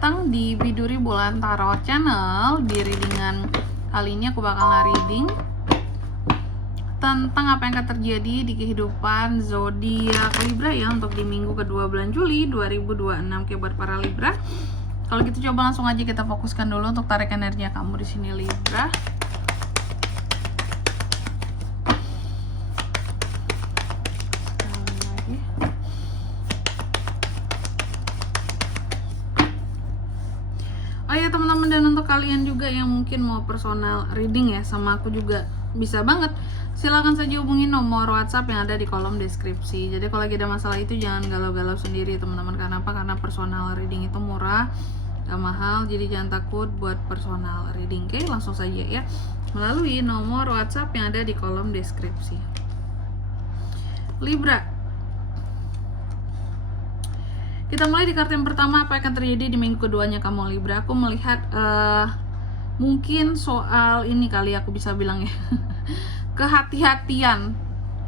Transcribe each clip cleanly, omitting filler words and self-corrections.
datang di Biduri Bulan Tarot Channel. Di readingan kali ini aku bakal reading tentang apa yang akan terjadi di kehidupan zodiak Libra ya untuk di minggu kedua bulan Juli 2026 buat para Libra. Kalau gitu coba langsung aja kita fokuskan dulu untuk tarik energinya kamu di sini Libra. Oh ya teman-teman, dan untuk kalian juga yang mungkin mau personal reading ya sama aku juga bisa banget. Silahkan saja hubungi nomor WhatsApp yang ada di kolom deskripsi. Jadi kalau lagi ada masalah itu jangan galau-galau sendiri teman-teman. Karena apa? Karena personal reading itu murah, gak mahal. Jadi jangan takut buat personal reading. Oke, langsung saja ya melalui nomor WhatsApp yang ada di kolom deskripsi. Libra, kita mulai di kartu yang pertama. Apa yang akan terjadi di minggu keduanya kamu Libra? Aku melihat mungkin soal ini kali aku bisa bilang ya kehati-hatian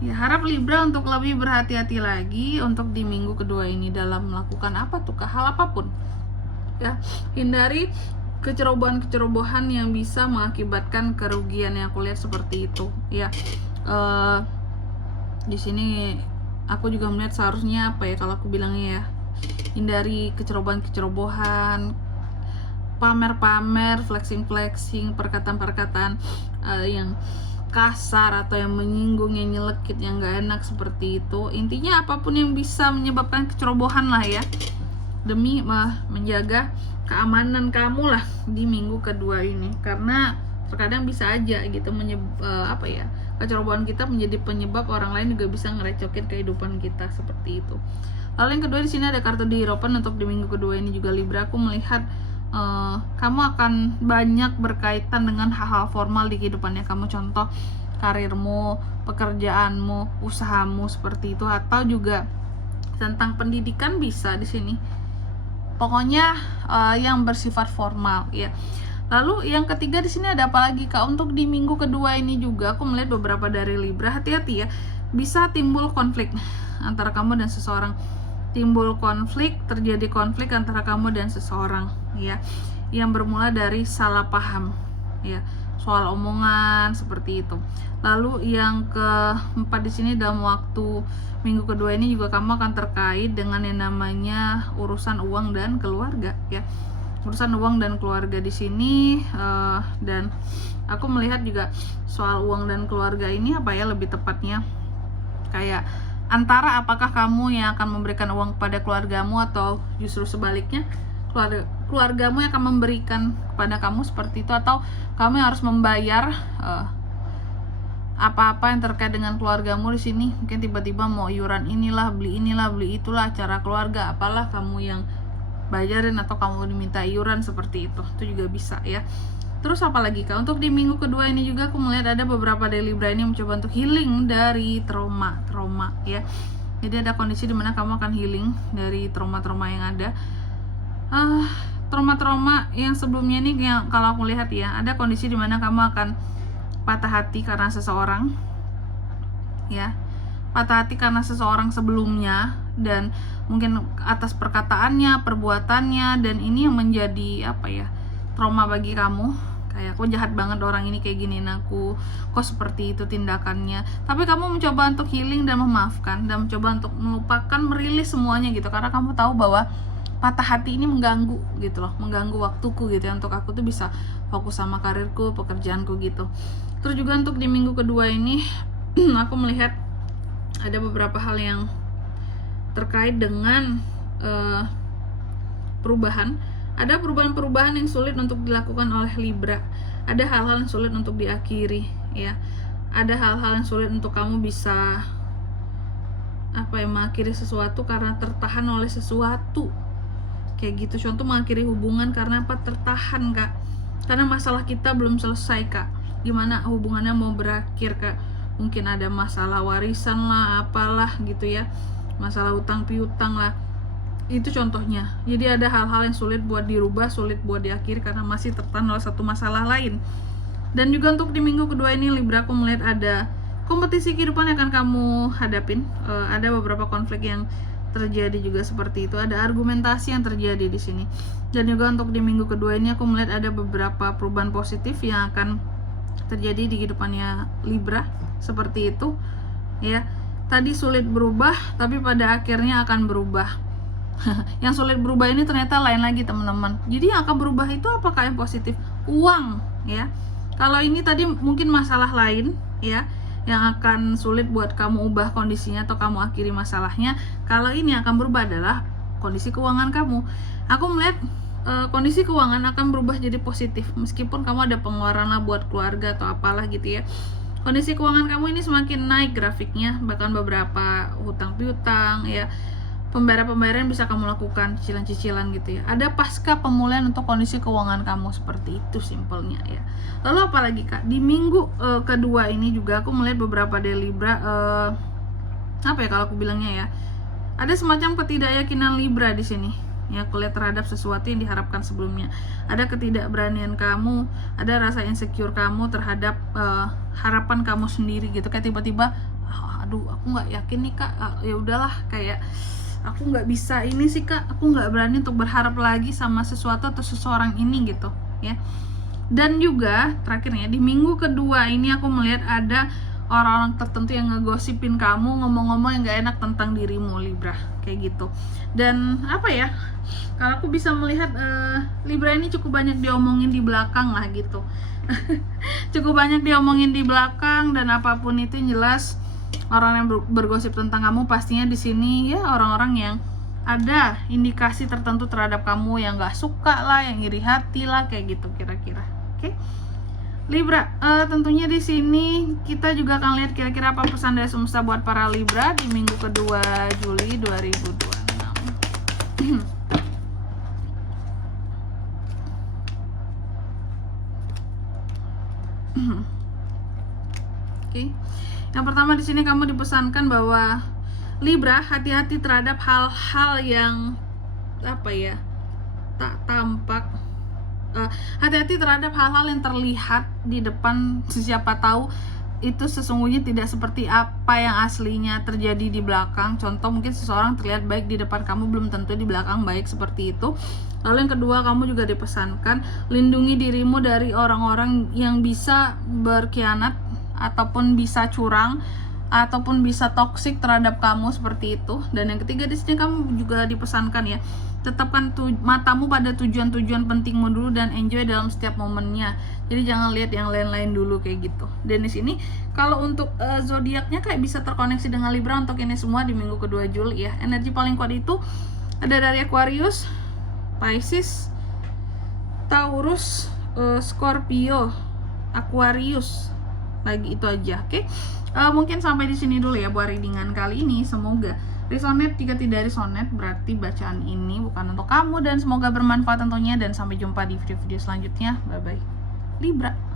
ya. Harap Libra untuk lebih berhati-hati lagi untuk di minggu kedua ini dalam melakukan apa tuh, hal apapun ya. Hindari kecerobohan-kecerobohan yang bisa mengakibatkan kerugian yang aku lihat seperti itu ya. Di sini aku juga melihat seharusnya apa ya, kalau aku bilangnya ya, hindari kecerobohan-kecerobohan, pamer-pamer, flexing-flexing, perkataan-perkataan yang kasar atau yang menyinggung, yang nyelekit, yang gak enak seperti itu. Intinya apapun yang bisa menyebabkan kecerobohan lah ya, demi menjaga keamanan kamu lah di minggu kedua ini. Karena terkadang bisa aja gitu kecerobohan kita menjadi penyebab orang lain juga bisa ngerecokin kehidupan kita seperti itu. Lalu yang kedua di sini ada kartu di Hierophant untuk di minggu kedua ini juga Libra. Aku melihat kamu akan banyak berkaitan dengan hal-hal formal di kehidupannya kamu, contoh karirmu, pekerjaanmu, usahamu seperti itu, atau juga tentang pendidikan bisa di sini. Pokoknya yang bersifat formal ya. Lalu yang ketiga di sini ada apa lagi Kak? Untuk di minggu kedua ini juga aku melihat beberapa dari Libra, hati-hati ya. Bisa timbul konflik antara kamu dan seseorang. Terjadi konflik antara kamu dan seseorang ya, yang bermula dari salah paham ya, soal omongan seperti itu. Lalu yang keempat di sini dalam waktu minggu kedua ini juga kamu akan terkait dengan yang namanya urusan uang dan keluarga ya. Urusan uang dan keluarga di sini dan aku melihat juga soal uang dan keluarga ini apa ya, lebih tepatnya kayak antara apakah kamu yang akan memberikan uang kepada keluargamu atau justru sebaliknya keluargamu yang akan memberikan kepada kamu seperti itu, atau kamu yang harus membayar apa-apa yang terkait dengan keluargamu di sini. Mungkin tiba-tiba mau iuran beli inilah, beli itulah, acara keluarga apalah, kamu yang bayarin atau kamu diminta iuran seperti itu juga bisa ya. Terus apa lagi Kak? Untuk di minggu kedua ini juga aku melihat ada beberapa dari Libra ini mencoba untuk healing dari trauma ya. Jadi ada kondisi dimana kamu akan healing dari trauma-trauma yang ada. Trauma-trauma yang sebelumnya ini yang kalau aku lihat ya, ada kondisi dimana kamu akan patah hati karena seseorang ya. Patah hati karena seseorang sebelumnya, dan mungkin atas perkataannya, perbuatannya, dan ini yang menjadi trauma bagi kamu. Kayak kok jahat banget orang ini, kayak giniin aku, kok seperti itu tindakannya. Tapi kamu mencoba untuk healing dan memaafkan, dan mencoba untuk melupakan, merilis semuanya gitu. Karena kamu tahu bahwa patah hati ini mengganggu gitu loh, mengganggu waktuku gitu ya, untuk aku tuh bisa fokus sama karirku, pekerjaanku gitu. Terus juga untuk di minggu kedua ini aku melihat ada beberapa hal yang terkait dengan perubahan. Ada perubahan-perubahan yang sulit untuk dilakukan oleh Libra. Ada hal-hal yang sulit untuk diakhiri ya. Ada hal-hal yang sulit untuk kamu bisa mengakhiri sesuatu karena tertahan oleh sesuatu. Kayak gitu. Contoh mengakhiri hubungan karena tertahan Kak. Karena masalah kita belum selesai Kak. Gimana hubungannya mau berakhir Kak? Mungkin ada masalah warisan lah, apalah gitu ya. Masalah utang piutang lah. Itu contohnya. Jadi ada hal-hal yang sulit buat dirubah, sulit buat diakhiri karena masih tertahan oleh satu masalah lain. Dan juga untuk di minggu kedua ini Libra, aku melihat ada kompetisi kehidupan yang akan kamu hadapin. Ada beberapa konflik yang terjadi juga seperti itu, ada argumentasi yang terjadi di sini. Dan juga untuk di minggu kedua ini aku melihat ada beberapa perubahan positif yang akan terjadi di kehidupannya Libra, seperti itu ya. Tadi sulit berubah, tapi pada akhirnya akan berubah. Yang sulit berubah ini ternyata lain lagi teman-teman. Jadi yang akan berubah itu apakah yang positif? Uang ya. Kalau ini tadi mungkin masalah lain ya, yang akan sulit buat kamu ubah kondisinya atau kamu akhiri masalahnya. Kalau ini akan berubah adalah kondisi keuangan kamu. Aku melihat kondisi keuangan akan berubah jadi positif, meskipun kamu ada pengeluaran lah buat keluarga atau apalah gitu ya. Kondisi keuangan kamu ini semakin naik grafiknya, bahkan beberapa hutang piutang ya, pembayaran bisa kamu lakukan, cicilan-cicilan gitu ya. Ada pasca pemulihan untuk kondisi keuangan kamu, seperti itu simpelnya ya. Lalu apalagi Kak, di minggu kedua ini juga aku melihat beberapa dari Libra, apa ya kalau aku bilangnya ya, ada semacam ketidakyakinan Libra di sini ya, aku lihat terhadap sesuatu yang diharapkan sebelumnya. Ada ketidakberanian kamu, ada rasa insecure kamu terhadap harapan kamu sendiri gitu, kayak tiba-tiba aduh aku nggak yakin nih Kak, ya udahlah, kayak aku nggak bisa ini sih Kak, aku nggak berani untuk berharap lagi sama sesuatu atau seseorang ini gitu ya. Dan juga terakhirnya di minggu kedua ini aku melihat ada orang-orang tertentu yang ngegosipin kamu, ngomong-ngomong yang gak enak tentang dirimu Libra, kayak gitu. Dan apa ya, kalau aku bisa melihat Libra ini cukup banyak diomongin di belakang lah gitu. Cukup banyak diomongin di belakang, dan apapun itu yang jelas orang yang bergosip tentang kamu pastinya di sini ya orang-orang yang ada indikasi tertentu terhadap kamu, yang gak suka lah, yang iri hati lah, kayak gitu kira-kira. Oke. Libra, tentunya di sini kita juga akan lihat kira-kira apa pesan dari semesta buat para Libra di minggu kedua Juli 2026. Oke. Yang pertama di sini kamu dipesankan bahwa Libra, hati-hati terhadap hal-hal yang apa ya, tak tampak. Hati-hati terhadap hal-hal yang terlihat di depan, siapa tahu itu sesungguhnya tidak seperti apa yang aslinya terjadi di belakang. Contoh, mungkin seseorang terlihat baik di depan kamu, belum tentu di belakang baik, seperti itu. Lalu yang kedua, kamu juga dipesankan lindungi dirimu dari orang-orang yang bisa berkhianat ataupun bisa curang ataupun bisa toksik terhadap kamu, seperti itu. Dan yang ketiga di sini kamu juga dipesankan ya, tetapkan matamu pada tujuan-tujuan pentingmu dulu dan enjoy dalam setiap momennya. Jadi jangan lihat yang lain-lain dulu, kayak gitu. Dan di sini kalau untuk zodiaknya kayak bisa terkoneksi dengan Libra untuk ini semua di minggu kedua Juli ya. Energi paling kuat itu ada dari Aquarius, Pisces, Taurus, Scorpio, Aquarius. Lagi itu aja, oke? Mungkin sampai di sini dulu ya buat readingan kali ini. Semoga resonate. Jika tidak resonate berarti bacaan ini bukan untuk kamu, dan semoga bermanfaat tentunya. Dan sampai jumpa di video-video selanjutnya. Bye bye Libra.